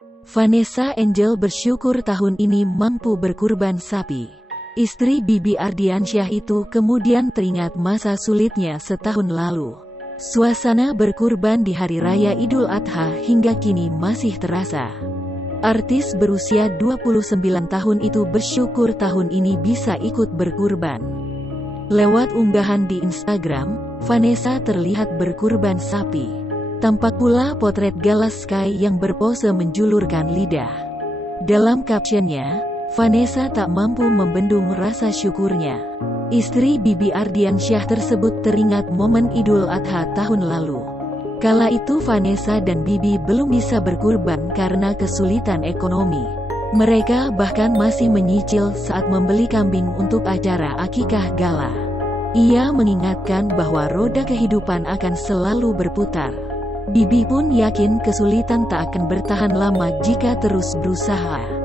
Vanessa Angel bersyukur tahun ini mampu berkurban sapi. Istri Bibi Ardiansyah itu kemudian teringat masa sulitnya setahun lalu. Suasana berkurban di Hari Raya Idul Adha hingga kini masih terasa. Artis berusia 29 tahun itu bersyukur tahun ini bisa ikut berkurban. Lewat unggahan di Instagram, Vanessa terlihat berkurban sapi. Tampak pula potret Galas Sky yang berpose menjulurkan lidah. Dalam captionnya, Vanessa tak mampu membendung rasa syukurnya. Istri Bibi Ardiansyah tersebut teringat momen Idul Adha tahun lalu. Kala itu Vanessa dan Bibi belum bisa berkurban karena kesulitan ekonomi. Mereka bahkan masih menyicil saat membeli kambing untuk acara akikah Gala. Ia mengingatkan bahwa roda kehidupan akan selalu berputar. Bibi pun yakin kesulitan tak akan bertahan lama jika terus berusaha.